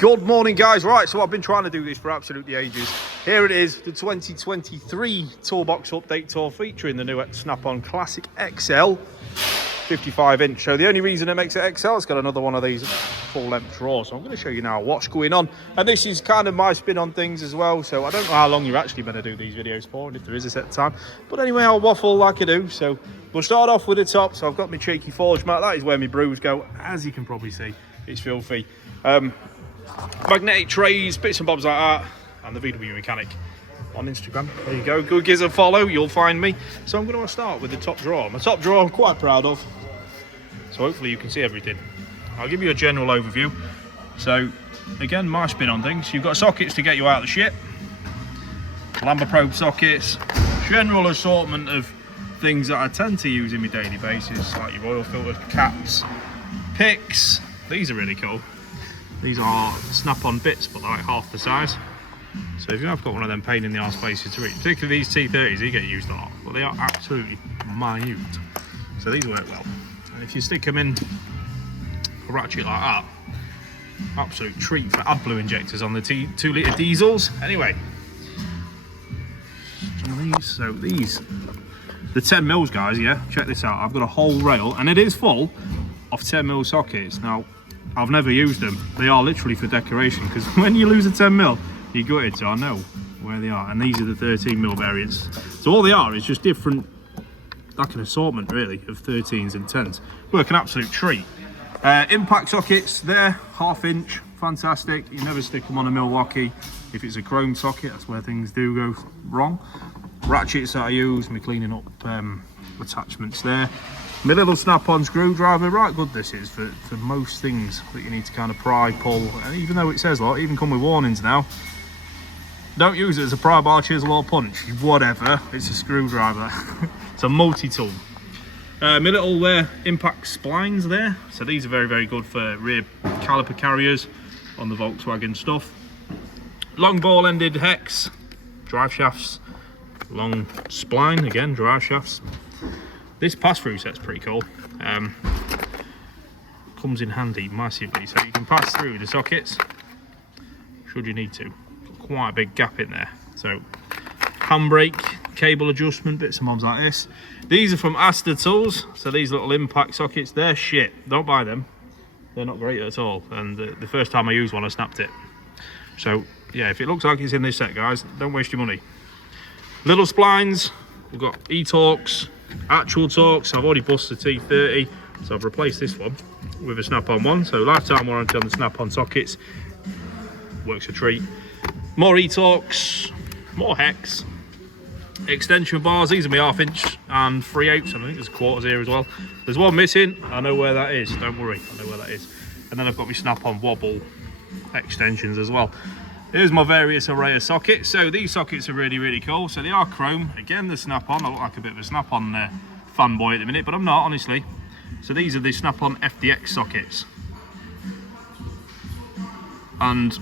Good morning, guys. Right, so I've been trying to do this for absolutely ages. Here it is, the 2023 Toolbox update tour featuring the new Snap-on Classic XL 55-inch. So the only reason it makes it XL, it's got another one of these full-length drawers. So I'm going to show you now what's going on. And this is kind of my spin on things as well. So I don't know how long you're actually going to do these videos for, and if there is a set time. But anyway, I'll waffle like I do. So we'll start off with the top. So I've got my cheeky forge mat. That is where my brews go. As you can probably see, it's filthy. Magnetic trays, bits and bobs like that, and the VW Mechanic on Instagram. There you go, go give us a follow, you'll find me. So I'm going to start with the top drawer. My top drawer I'm quite proud of, so hopefully you can see everything. I'll give you a general overview. So again, my spin on things. You've got sockets to get you out of the shit, Lambda probe sockets, general assortment of things that I tend to use in my daily basis, like your oil filter caps, picks. These are really cool. These are Snap-on bits, but they're like half the size. So if you have got one of them pain in the arse places to reach, particularly these T30s, they get used a lot, but they are absolutely minute. So these work well. And if you stick them in a ratchet like that, absolute treat for AdBlue injectors on the 2-litre diesels. Anyway, so these, the 10 mils guys, yeah, check this out. I've got a whole rail, and it is full of 10 mil sockets. Now, I've never used them. They are literally for decoration, because when you lose a 10 mil, you gutted, so I know where they are. And these are the 13 mil variants. So all they are is just different, like an assortment really, of 13s and 10s. Work an absolute treat. Impact sockets there, 1/2 inch, fantastic. You never stick them on a Milwaukee. If it's a chrome socket, that's where things do go wrong. Ratchets that I use, me cleaning up attachments there. My little Snap-on screwdriver, right good this is for most things that you need to kind of pry, pull, and even though it says, look, even come with warnings now, don't use it as a pry bar, chisel or punch, whatever, it's a screwdriver. It's a multi-tool. My little impact splines there, so these are very, very good for rear caliper carriers on the Volkswagen stuff. Long ball-ended hex, drive shafts, long spline, again, drive shafts. This pass-through set's pretty cool. Comes in handy massively, so you can pass through the sockets should you need to. Got quite a big gap in there. So handbrake, cable adjustment, bits and bobs like this. These are from Asta Tools, so these little impact sockets, they're shit. Don't buy them. They're not great at all. And the first time I used one, I snapped it. So yeah, if it looks like it's in this set, guys, don't waste your money. Little splines, we've got e-Torx, actual Torx. I've already busted the T30, so I've replaced this one with a Snap-on one. So lifetime warranty on the Snap-on sockets. Works a treat. More e-Torx, more hex. Extension bars, these are my 1/2 inch and 3/8. I think there's quarters here as well. There's one missing, I know where that is, don't worry, I know where that is. And then I've got my Snap-on wobble extensions as well. Here's my various array of sockets. So these sockets are really, really cool. So they are chrome. Again, the Snap-on. I look like a bit of a Snap-on fanboy at the minute, but I'm not, honestly. So these are the Snap-on FDX sockets. And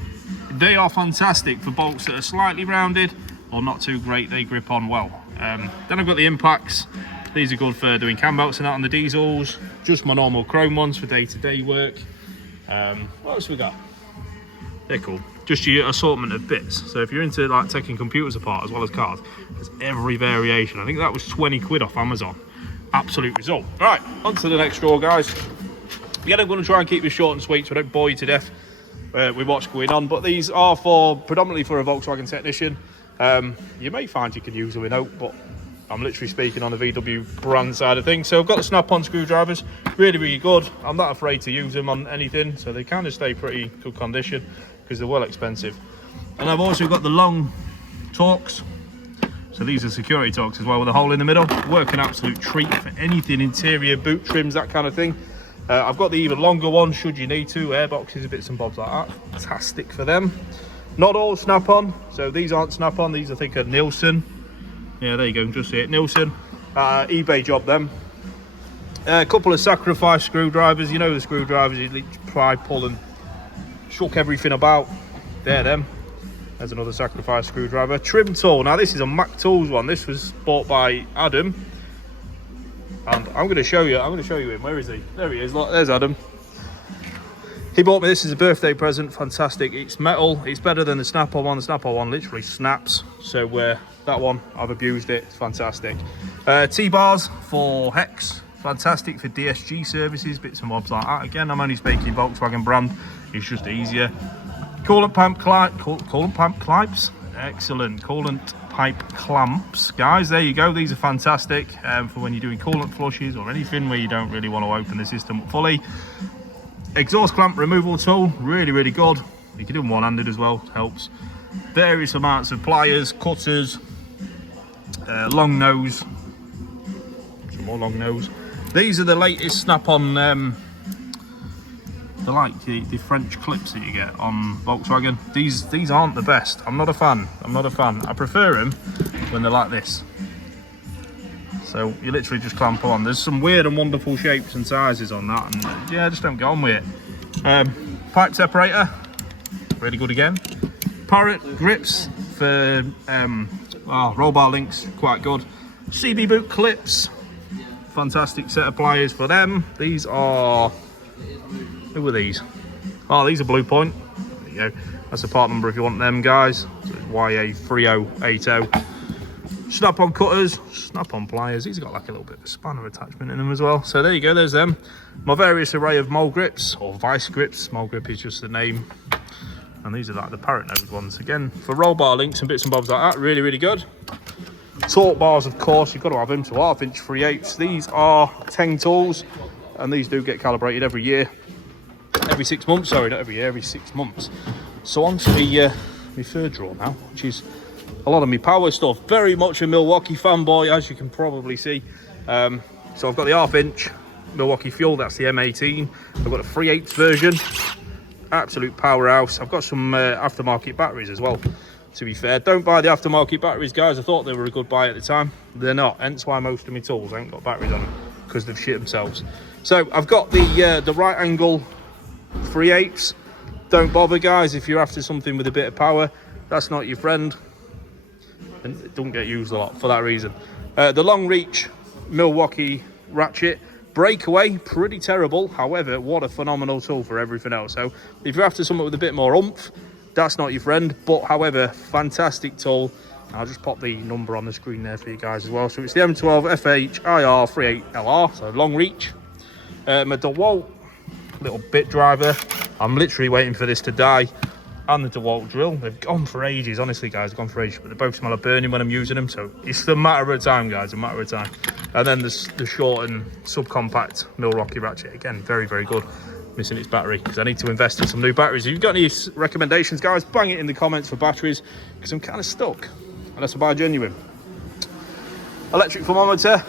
they are fantastic for bolts that are slightly rounded or not too great. They grip on well. Then I've got the impacts. These are good for doing cam belts and that on the diesels. Just my normal chrome ones for day-to-day work. What else we got? They're cool. Just your assortment of bits. So if you're into like taking computers apart as well as cars, there's every variation. I think that was 20 quid off Amazon. Absolute result. Right, on to the next drawer, guys. Again, I'm going to try and keep this short and sweet so I don't bore you to death with what's going on. But these are predominantly for a Volkswagen technician. You may find you can use them without, but I'm literally speaking on the VW brand side of things. So I've got the Snap-on screwdrivers, really, really good. I'm not afraid to use them on anything, so they kind of stay pretty good condition because they're well expensive. And I've also got the long Torx. So these are security Torx as well with a hole in the middle. Work an absolute treat for anything interior, boot trims, that kind of thing. I've got the even longer one should you need to, airboxes, bits and bobs like that. Fantastic for them. Not all Snap-on, so these aren't Snap-on, these I think are Nielsen. Yeah, there you go, just see it, Nielsen. eBay job them. A couple of sacrifice screwdrivers, you know the screwdrivers you pry, pull and shook everything about. They're them. There's another sacrifice screwdriver. Trim tool, now this is a Mac Tools one. This was bought by Adam. And I'm going to show you him. Where is he? There he is, look, there's Adam. He bought me this as a birthday present. Fantastic. It's metal. It's better than the Snap-on one. The Snap-on one literally snaps. So that one, I've abused it. It's fantastic. T-bars for Hex. Fantastic for DSG services, bits and bobs like that. Again, I'm only speaking Volkswagen brand. It's just easier. Coolant pipe clamps. Excellent. Coolant pipe clamps. Guys, there you go. These are fantastic for when you're doing coolant flushes or anything where you don't really want to open the system fully. Exhaust clamp removal tool. Really, really good. You can do them one-handed as well. Helps. Various amounts of pliers, cutters, long nose. Some more long nose. These are the latest Snap-on, the French clips that you get on Volkswagen. These aren't the best. I'm not a fan. I prefer them when they're like this. So you literally just clamp on. There's some weird and wonderful shapes and sizes on that, and yeah, just don't get on with it. Pipe separator, really good again. Parrot grips for roll bar links, quite good. CB boot clips. Fantastic set of pliers for them. These are, who are these? Oh, these are Blue Point. There you go. That's the part number if you want them, guys. So it's YA3080. Snap-on cutters, Snap-on pliers. These have got like a little bit of a spanner attachment in them as well. So there you go, there's them. My various array of mole grips, or vice grips. Mole grip is just the name. And these are like the parrot nose ones. Again, for roll bar links and bits and bobs like that, really, really good. Torque bars, of course, you've got to have them to 1/2 inch 3/8. These are 10 tools, and these do get calibrated every year. Every 6 months, sorry, not every year, every 6 months. So on to my third drawer now, which is a lot of my power stuff. Very much a Milwaukee fanboy, as you can probably see. So I've got the 1/2 inch Milwaukee Fuel, that's the M18. I've got a 3/8 version, absolute powerhouse. I've got some aftermarket batteries as well. To be fair, don't buy the aftermarket batteries, guys. I thought they were a good buy at the time. They're not, hence why most of my tools ain't got batteries on them, because they've shit themselves. So I've got the right angle 3/8. Don't bother, guys, if you're after something with a bit of power. That's not your friend, and it doesn't get used a lot for that reason. The long reach Milwaukee ratchet. Breakaway, pretty terrible. However, what a phenomenal tool for everything else. So if you're after something with a bit more oomph, that's not your friend, but however, fantastic tool. I'll just pop the number on the screen there for you guys as well. So it's the M12 FHIR 38LR, so long reach. My DeWalt little bit driver. I'm literally waiting for this to die. And the DeWalt drill. They've gone for ages, honestly, guys. They've gone for ages, but they both smell of burning when I'm using them. So it's a matter of time, guys, a matter of time. And then the short and subcompact Milwaukee ratchet. Again, very, very good. Missing its battery because I need to invest in some new batteries. If you've got any recommendations, guys, bang it in the comments for batteries, because I'm kind of stuck unless I buy genuine. Electric thermometer,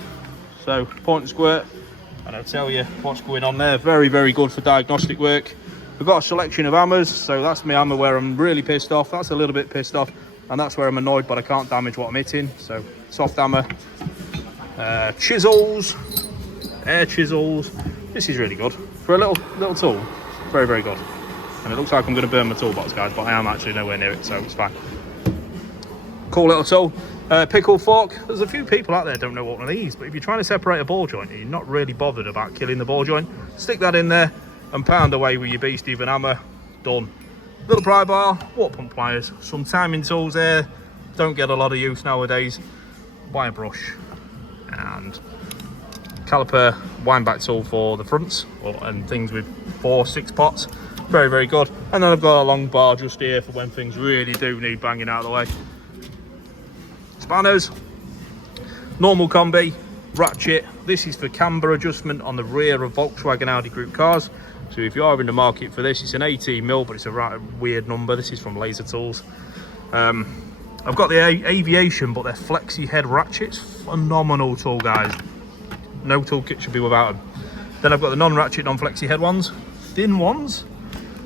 so point and squirt, and I'll tell you what's going on there. Very, very good for diagnostic work. We've got a selection of hammers, so that's my hammer where I'm really pissed off. That's a little bit pissed off, and that's where I'm annoyed, but I can't damage what I'm hitting. So soft hammer, chisels, air chisels. This is really good for a little tool. Very, very good. And it looks like I'm going to burn my toolbox, guys, but I am actually nowhere near it, so it's fine. Cool little tool. Pickle fork. There's a few people out there don't know what one of these, but if you're trying to separate a ball joint and you're not really bothered about killing the ball joint, stick that in there and pound away with your beast even hammer. Done. Little pry bar, water pump pliers, some timing tools there. Don't get a lot of use nowadays. Wire brush and caliper wind back tool for the fronts and things with 4-6 pots. Very, very good. And then I've got a long bar just here for when things really do need banging out of the way. Spanners, normal combi, ratchet. This is for camber adjustment on the rear of Volkswagen Audi Group cars. So if you are in the market for this, it's an 18mm, but it's a right weird number. This is from Laser Tools. I've got the Aviation, but they're flexi head ratchets. Phenomenal tool, guys. No toolkit should be without them. Then I've got the non-ratchet, non-flexi head ones. Thin ones.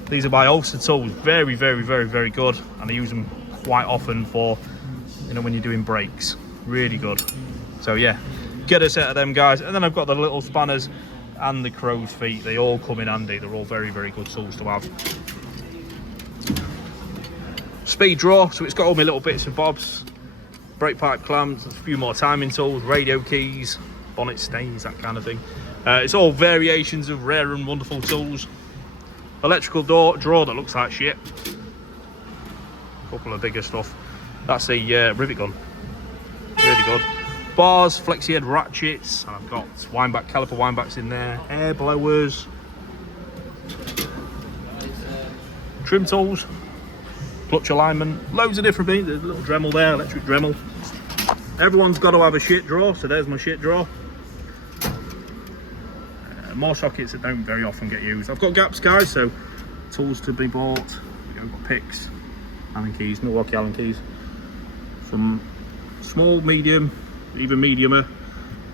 These are by Ulster Tools. Very, very, very, very good. And I use them quite often for, you know, when you're doing brakes. Really good. So yeah, get a set of them, guys. And then I've got the little spanners and the crow's feet. They all come in handy. They're all very, very good tools to have. Speed drawer. So it's got all my little bits and bobs. Brake pipe clamps, a few more timing tools, radio keys, bonnet stays, that kind of thing. It's all variations of rare and wonderful tools. Electrical drawer that looks like shit. A couple of bigger stuff. That's a rivet gun. Really good. Bars, flexi head ratchets, and I've got caliper winebacks in there, air blowers, trim tools, clutch alignment, loads of different things. There's a little Dremel there, electric Dremel. Everyone's got to have a shit drawer, so there's my shit drawer. More sockets that don't very often get used. I've got gaps, guys, so tools to be bought. I've got picks, Allen keys, Milwaukee Allen keys. Some small, medium, even mediumer,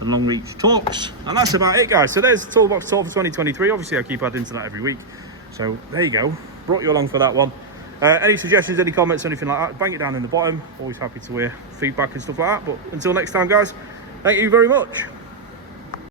and long reach Torx. And that's about it, guys. So there's the Toolbox tour for 2023. Obviously, I keep adding to that every week. So there you go. Brought you along for that one. Any suggestions, any comments, anything like that, bang it down in the bottom. Always happy to hear feedback and stuff like that. But until next time, guys, thank you very much.